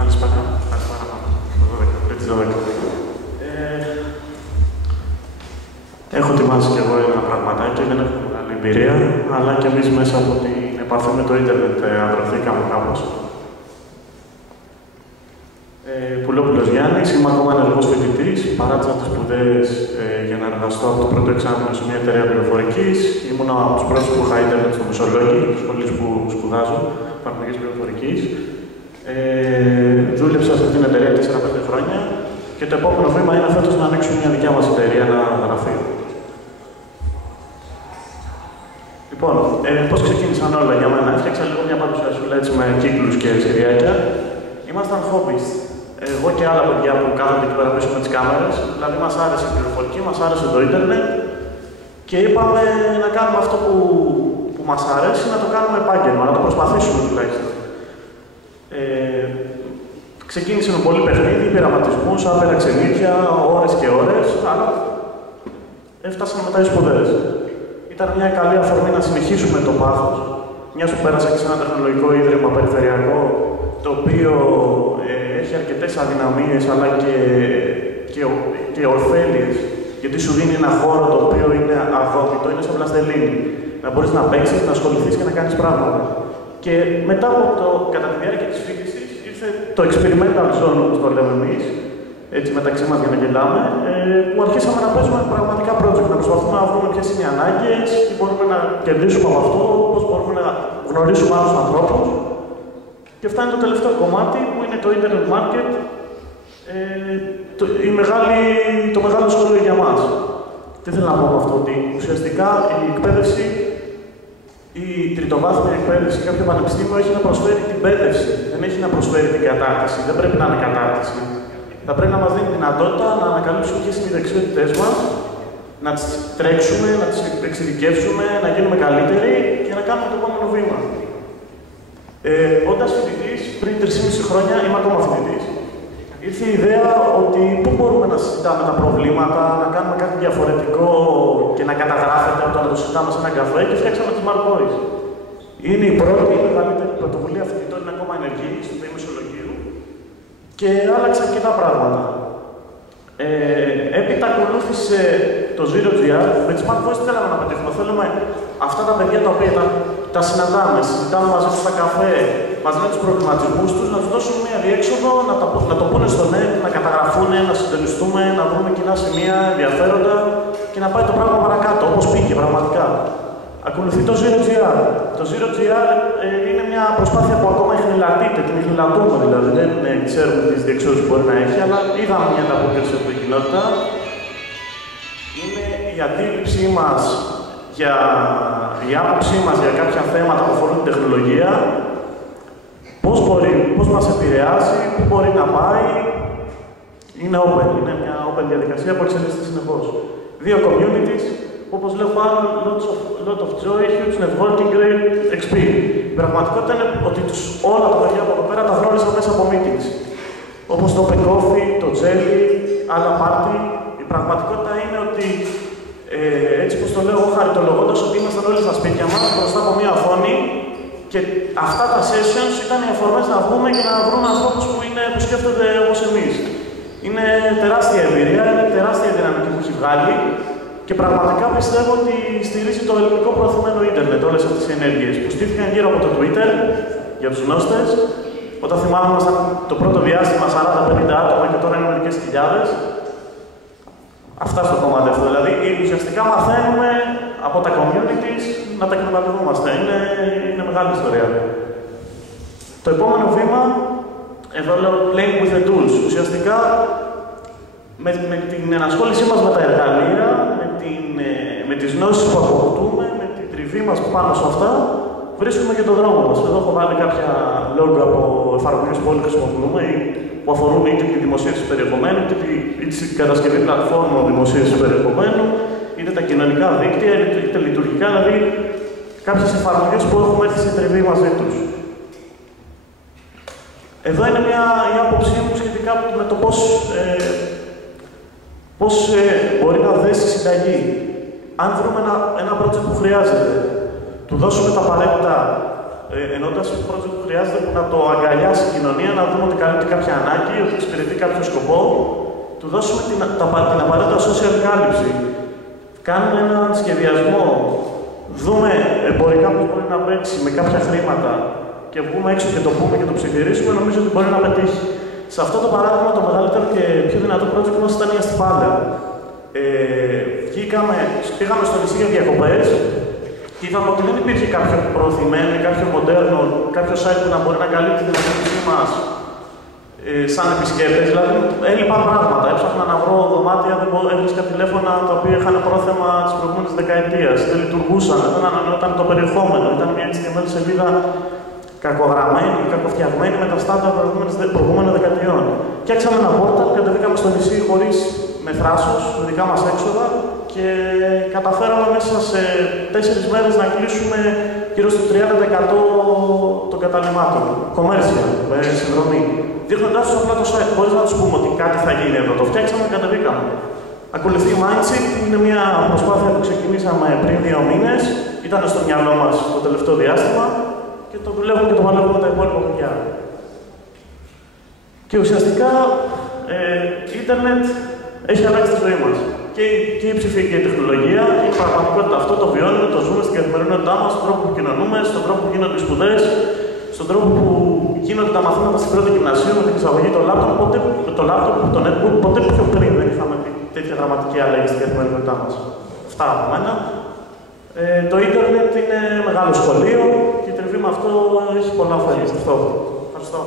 Καλησπέρα. Καλησπέρα πριν τις 12. Έχω ετοιμάσει κι εγώ ένα πραγματάκι, δεν έχω μεγάλη εμπειρία, αλλά και εμείς μέσα από την επαφή με το ίντερνετ αδρωθήκαμε κάπως. Πουλόπουλος Γιάννης, είμαι ακόμα ενεργός φοιτητής, παράτησα τις σπουδές για να εργαστώ από το πρώτο εξάμηνο σε μια εταιρεία πληροφορικής. Ήμουν από τους πρώτους που είχα ίντερνετ στο Μεσολόγγι, σχολής που σπουδάζω, εφαρμογής πληροφορικής. Δούλεψα σε αυτήν την εταιρεία 4-5 χρόνια και το επόμενο βήμα είναι φέτος να ανοίξουμε μια δικιά μας εταιρεία, ένα γραφείο. Λοιπόν, πώς ξεκίνησαν όλα για μένα. Έφτιαξα λίγο μια παρουσιασούλα έτσι με κύκλους και σειριάκια. Ήμασταν hobbies. Εγώ και άλλα παιδιά που κάθονται εκεί πέρα πίσω με τις κάμερες. Δηλαδή, μας άρεσε η πληροφορική, μας άρεσε το ίντερνετ και είπαμε να κάνουμε αυτό που μας αρέσει, να το κάνουμε επάγγελμα, να το προσπαθήσουμε τουλάχιστον. Ξεκίνησε με πολύ παιχνίδι, πειραματισμούς, άπειρα ξενύχια, ώρες και ώρες, αλλά έφτασαν μετά οι σπουδές. Ήταν μια καλή αφορμή να συνεχίσουμε το πάθος, μιας που πέρασα και σε ένα τεχνολογικό ίδρυμα περιφερειακό, το οποίο έχει αρκετές αδυναμίες, αλλά και ωφέλειες, γιατί σου δίνει ένα χώρο το οποίο είναι αδόμητο, είναι σαν πλαστελίνη. Να μπορείς να παίξεις, να ασχοληθείς και να κάνεις πράγματα. Και μετά από κατά τη διάρκεια της φοιτησής, ήρθε το experimental zone, όπως το λέμε εμείς, έτσι μεταξύ μας για να γελάμε, που αρχίσαμε να παίζουμε πραγματικά project, να προσπαθούμε να βρούμε ποιες είναι οι ανάγκες, τι μπορούμε να κερδίσουμε από αυτό, πώς μπορούμε να γνωρίσουμε άλλους ανθρώπους. Και φτάνει το τελευταίο κομμάτι, που είναι το internet market, το μεγάλο σχόλιο για μας. Τι θέλω να πω με αυτό, ότι ουσιαστικά η εκπαίδευση, η τριτοβάθμια εκπαίδευση, κάποιο πανεπιστήμιο έχει να προσφέρει την εκπαίδευση, δεν έχει να προσφέρει την κατάρτιση. Δεν πρέπει να είναι κατάρτιση. Θα πρέπει να μας δίνει δυνατότητα να ανακαλύψουμε ποιες είναι οι δεξιότητές μας, να τις τρέξουμε, να τις εξειδικεύσουμε, να γίνουμε καλύτεροι και να κάνουμε το επόμενο βήμα. Όντας φοιτητής, πριν 3,5 χρόνια, είμαι ακόμα φοιτητής, ήρθε η ιδέα ότι πού μπορούμε να συζητάμε τα προβλήματα, να κάνουμε κάτι διαφορετικό και να καταγράφεται από το να το συζητάμε σε έναν καφέ και φτιάξαμε τη Smart Voice. Είναι η πρώτη, η μεγαλύτερη πρωτοβουλία φοιτητών, είναι ακόμα ενεργή στο ΔΕΗ Μεσολογγίου και άλλαξαν αρκετά πράγματα. Έπειτα ακολούθησε το ZeroGR. Με τη Smart Voice τι θέλαμε να πετύχουμε. Θέλουμε αυτά τα παιδιά τα οποία τα συναντάμε, συζητάμε μαζί τους στα καφέ, μας λένε τους προβληματισμούς τους, να τους δώσουμε μια διέξοδο, να το πούνε στο net, να καταγραφούν, να συντονιστούμε, να βρούμε κοινά σημεία, ενδιαφέροντα και να πάει το πράγμα παρακάτω, όπως πήγε πραγματικά. Ακολουθεί το ZeroGR. Το ZeroGR είναι μια προσπάθεια που ακόμα εχνηλατείται, την εχνηλατούμε δηλαδή. Δεν ξέρουμε τις διεξόδους που μπορεί να έχει, αλλά είδαμε μια ανταπόκριση από την κοινότητα. Είναι η αντίληψή μας, η άποψή μας για κάποια θέματα που αφορούν την τεχνολογία, πώς μας επηρεάζει, πού μπορεί να πάει. Είναι open, είναι μια open διαδικασία που εξελίσσεται συνεχώς. Δύο communities, όπως λέω πάνω, lot of joy, huge networking, great XP. Η πραγματικότητα είναι ότι όλα τα παιδιά από εδώ πέρα τα γνώρισα μέσα από meetings. Όπως το Open Coffee, το Jelly, άλλα party. Η πραγματικότητα είναι ότι, έτσι πως το λέω εγώ χαριτολογώντας, ότι ήμασταν όλοι στα σπίτια μας, μπροστά από μια οθόνη και αυτά τα sessions ήταν οι αφορμές να βγούμε και να βρούμε ανθρώπους που σκέφτονται όπως εμείς. Είναι τεράστια εμπειρία, είναι τεράστια δυναμική που έχει βγάλει. Και πραγματικά πιστεύω ότι στηρίζει το ελληνικό προωθημένο ίντερνετ όλες αυτές οι ενέργειες που στήθηκαν γύρω από το Twitter για τους γνώστες. Όταν θυμάμαι, ήμασταν το πρώτο διάστημα 40-50 άτομα και τώρα είναι μερικές χιλιάδες. Αυτά στο κομμάτι αυτό. Δηλαδή, ουσιαστικά μαθαίνουμε από τα communities να τα εκμεταλλευόμαστε. Είναι μεγάλη ιστορία. Το επόμενο βήμα, εδώ λέω playing with the tools. Ουσιαστικά, με την ενασχόλησή μας με τα εργαλεία, με τις γνώσεις που αποκτούμε, με την τριβή μας πάνω σε αυτά, βρίσκουμε και τον δρόμο μας. Εδώ έχω βάλει κάποια λόγια από εφαρμογές που όλοι χρησιμοποιούμε, που αφορούν είτε τη δημοσίευση περιεχομένου, είτε την κατασκευή πλατφόρμων δημοσίευσης περιεχομένου, είτε τα κοινωνικά δίκτυα, είτε λειτουργικά, δηλαδή κάποιες εφαρμογές που έχουμε έρθει σε τριβή μαζί τους. Εδώ είναι η άποψή μου σχετικά με το πώς μπορεί να δέσει συνταγή. Αν βρούμε ένα project που χρειάζεται, του δώσουμε τα απαραίτητα εννοώντας project που χρειάζεται να το αγκαλιάσει η κοινωνία, να δούμε ότι καλύπτει κάποια ανάγκη, ότι εξυπηρετεί κάποιο σκοπό, του δώσουμε την απαραίτητα social κάλυψη. Κάνουμε έναν σχεδιασμό, δούμε εμπορικά πώς μπορεί να παίξει με κάποια χρήματα και βγούμε έξω και το πούμε και το ψιθυρίσουμε, νομίζω ότι μπορεί να πετύχει. Σε αυτό το παράδειγμα, το μεγαλύτερο και πιο δυνατό project μας ήταν η Αστιφάντα. Πήγαμε στο νησί για διακοπές και είδαμε ότι δεν υπήρχε κάποιο προωθημένο, κάποιο μοντέρνο, κάποιο site που να μπορεί να καλύπτει την ανάπτυξή μας σαν επισκέπτες. Δηλαδή, έλειπαν πράγματα. Έψαχνα να βρω δωμάτια, δεν έβρισκα τηλέφωνα τα οποία είχαν πρόθεμα της προηγούμενης δεκαετίας. Δεν λειτουργούσαν, δεν ανανεώταν το περιεχόμενο. Ήταν μια HTML σελίδα κακογραμμένη, κακοφτιαγμένη με τα στάνταρ προηγούμενων δεκαετιών. Φτιάξαμε ένα πόρταλ, κατεβήκαμε στο νησί χωρίς με θράσος, με δικά μας έξοδα και καταφέραμε μέσα σε 4 μέρες να κλείσουμε γύρω στο 30% των καταλυμάτων. Commercial, με συνδρομή. Δείχνοντάς τους απλά το site, χωρίς να τους πούμε ότι κάτι θα γίνει εδώ. Το φτιάξαμε και κατεβήκαμε. Ακολουθεί η Mindset, είναι μια προσπάθεια που ξεκινήσαμε πριν 2 μήνες. Ήταν στο μυαλό μας το τελευταίο διάστημα και το δουλεύουμε και το παλεύουμε τα υπόλοιπα παιδιά. Και ουσιαστικά η ίντερνετ έχει αλλάξει τη ζωή μας. Και η ψηφιακή τεχνολογία, η πραγματικότητα αυτό το βιώνουμε, το ζούμε στην καθημερινότητά μας, στον τρόπο που κοινωνούμε, στον τρόπο που γίνονται οι σπουδές, στον τρόπο που γίνονται τα μαθήματα στην πρώτη γυμνασίου, με την εισαγωγή των laptop, το netbook, ποτέ πιο πριν δεν είχαμε τέτοια δραματική αλλαγή στην καθημερινότητά μας. Αυτά από μένα. Το ίντερνετ είναι μεγάλο σχολείο και η τριβή με αυτό έχει πολλά ωφέλη. Ευχαριστώ.